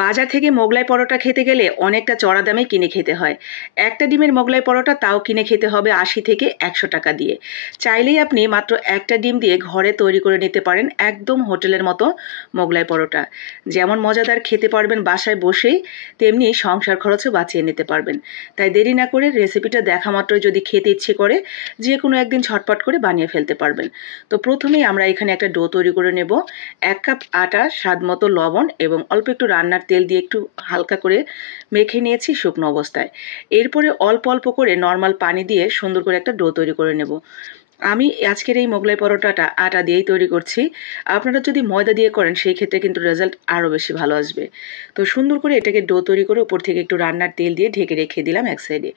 বাজার থেকে মোগলাই পরোটা খেতে গেলে অনেকটা চড়া দামে কিনে খেতে হয়। একটা ডিমের মোগলাই পরোটা তাও কিনে খেতে হবে ৮০ থেকে ১০০ টাকা দিয়ে। চাইলেই আপনি মাত্র একটা ডিম দিয়ে ঘরে তৈরি করে নিতে পারেন একদম হোটেলের মতো মোগলাই পরোটা। যেমন মজাদার খেতে পারবেন বাসায় বসেই, তেমনি সংসার খরচও বাঁচিয়ে নিতে পারবেন। তাই দেরি না করে রেসিপিটা দেখা মাত্রই যদি খেতে ইচ্ছে করে যে কোনো একদিন ঝটপট করে বানিয়ে ফেলতে পারবেন। তো প্রথমেই আমরা এখানে একটা ডো তৈরি করে নেব। ১ কাপ আটা, স্বাদ মতো লবণ এবং অল্প একটু রান্নার তেল দিয়ে একটু হালকা করে মেখে নিয়েছি শুকনো অবস্থায়। এরপরে অল্প অল্প করে নর্মাল পানি দিয়ে সুন্দর করে একটা ডো তৈরি করে নেব। আমি আজকের এই মোগলাই পরোটাটা আটা দিয়েই তৈরি করছি। আপনারা যদি ময়দা দিয়ে করেন সেই ক্ষেত্রে কিন্তু রেজাল্ট আরও বেশি ভালো আসবে। তো সুন্দর করে এটাকে ডো তৈরি করে উপর থেকে একটু রান্নার তেল দিয়ে ঢেকে রেখে দিলাম এক সাইডে।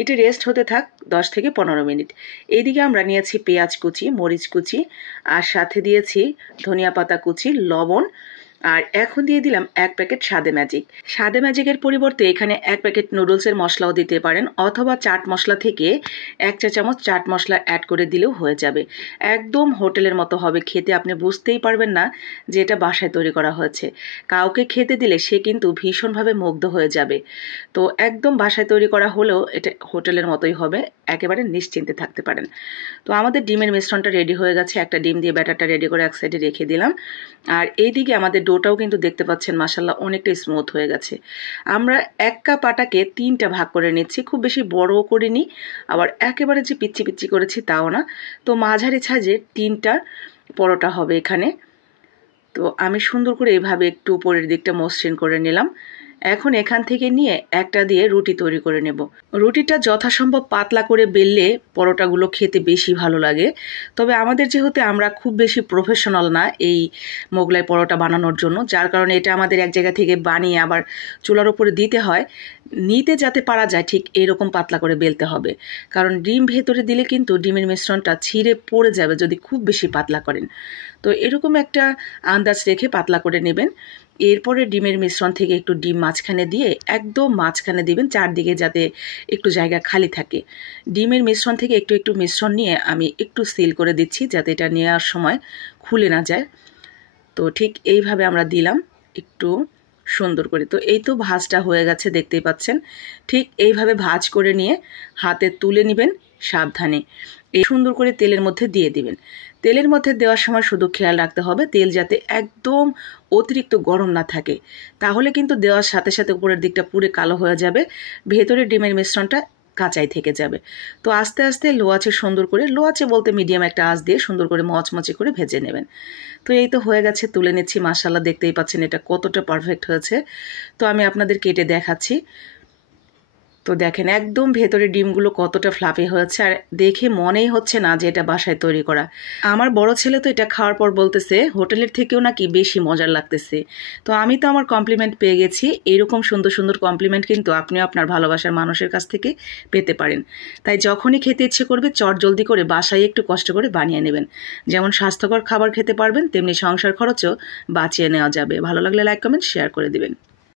এটা রেস্ট হতে থাক ১০ থেকে ১৫ মিনিট। এইদিকে আমরা নিয়েছি পেঁয়াজ কুচি, মরিচ কুচি, আর সাথে দিয়েছি ধনিয়া পাতা কুচি, লবণ, আর এখন দিয়ে দিলাম ১ প্যাকেট সাদে ম্যাজিক। সাদে ম্যাজিকের পরিবর্তে এখানে ১ প্যাকেট নুডলসের মশলাও দিতে পারেন, অথবা চাট মশলা থেকে ১ চা চামচ চাট মশলা অ্যাড করে দিলেও হয়ে যাবে। একদম হোটেলের মতো হবে খেতে, আপনি বুঝতেই পারবেন না যে এটা বাসায় তৈরি করা হয়েছে। কাউকে খেতে দিলে সে কিন্তু ভীষণভাবে মুগ্ধ হয়ে যাবে। তো একদম বাসায় তৈরি করা হলেও এটা হোটেলের মতোই হবে, একেবারে নিশ্চিন্তে থাকতে পারেন। তো আমাদের ডিমের মিশ্রণটা রেডি হয়ে গেছে। একটা ডিম দিয়ে ব্যাটারটা রেডি করে এক সাইডে রেখে দিলাম। আর এইদিকে আমাদের ডোটাও কিন্তু দেখতে পাচ্ছেন মাশাআল্লাহ অনেকটাই স্মুথ হয়ে গেছে। আমরা ১ কাপ আটাকে ৩টা ভাগ করে নিচ্ছি, খুব বেশি বড়ও করিনি, আবার একেবারে যে পিচ্ছি পিচ্ছি করেছি তাও না। তো মাঝারি সাইজের ৩টা পরোটা হবে এখানে। তো আমি সুন্দর করে এইভাবে একটু উপরের দিকটা মসৃণ করে নিলাম। এখন এখান থেকে নিয়ে একটা দিয়ে রুটি তৈরি করে নেব। রুটিটা যথাসম্ভব পাতলা করে বেললে পরোটাগুলো খেতে বেশি ভালো লাগে। তবে আমাদের যেহেতু আমরা খুব বেশি প্রফেশনাল না এই মোগলাই পরোটা বানানোর জন্য, যার কারণে এটা আমাদের এক জায়গা থেকে বানিয়ে আবার চুলার উপরে দিতে হয়। নিতে যাতে পারা যায় ঠিক এরকম পাতলা করে বেলতে হবে, কারণ ডিম ভেতরে দিলে কিন্তু ডিমের মিশ্রণটা ছিঁড়ে পড়ে যাবে যদি খুব বেশি পাতলা করেন। তো এরকম একটা আন্দাজ রেখে পাতলা করে নেবেন। এরপরে ডিমের মিশ্রণ থেকে একটু ডিম মাঝখানে দিয়ে একদম মাঝখানে দিবেন, চারদিকে যাতে একটু জায়গা খালি থাকে। ডিমের মিশ্রণ থেকে একটু একটু মিশ্রণ নিয়ে আমি একটু সিল করে দিচ্ছি যাতে এটা নেওয়ার সময় খুলে না যায়। তো ঠিক এইভাবে আমরা দিলাম একটু সুন্দর করে। তো এই তো ভাঁজটা হয়ে গেছে, দেখতেই পাচ্ছেন। ঠিক এইভাবে ভাঁজ করে নিয়ে হাতে তুলে নেবেন সাবধানে। এই সুন্দর করে তেলের মধ্যে দিয়ে দিবেন। তেলের মধ্যে দেওয়ার সময় শুধু খেয়াল রাখতে হবে তেল যাতে একদম অতিরিক্ত গরম না থাকে, তাহলে কিন্তু দেওয়ার সাথে সাথে উপরের দিকটা পুরো কালো হয়ে যাবে, ভেতরে ডিমের মিশ্রণটা কাঁচাই থেকে যাবে। তো আস্তে আস্তে লো আঁচে সুন্দর করে, লো আঁচে বলতে মিডিয়াম একটা আঁচ দিয়ে সুন্দর করে মচমচে করে ভেজে নেবেন। তো এই তো হয়ে গেছে, তুলে নিচ্ছি। মাশাআল্লাহ দেখতেই পাচ্ছেন এটা কতটা পারফেক্ট হয়েছে। তো আমি আপনাদের কেটে দেখাচ্ছি। তো দেখেন একদম ভেতরে ডিমগুলো কতটা ফ্লাফি হয়েছে, আর দেখে মনেই হচ্ছে না যে এটা বাসায় তৈরি করা। আমার বড় ছেলে তো এটা খাওয়ার পর বলতেছে হোটেলের থেকেও নাকি বেশি মজার লাগতেছে। তো আমি তো আমার কমপ্লিমেন্ট পেয়ে গেছি। এরকম সুন্দর সুন্দর কমপ্লিমেন্ট কিন্তু আপনিও আপনার ভালোবাসার মানুষের কাছ থেকে পেতে পারেন। তাই যখনই খেতে ইচ্ছে করবে চটজলদি করে বাসায় একটু কষ্ট করে বানিয়ে নেবেন। যেমন স্বাস্থ্যকর খাবার খেতে পারবেন, তেমনি সংসার খরচও বাঁচিয়ে নেওয়া যাবে। ভালো লাগলে লাইক, কমেন্ট, শেয়ার করে দিবেন।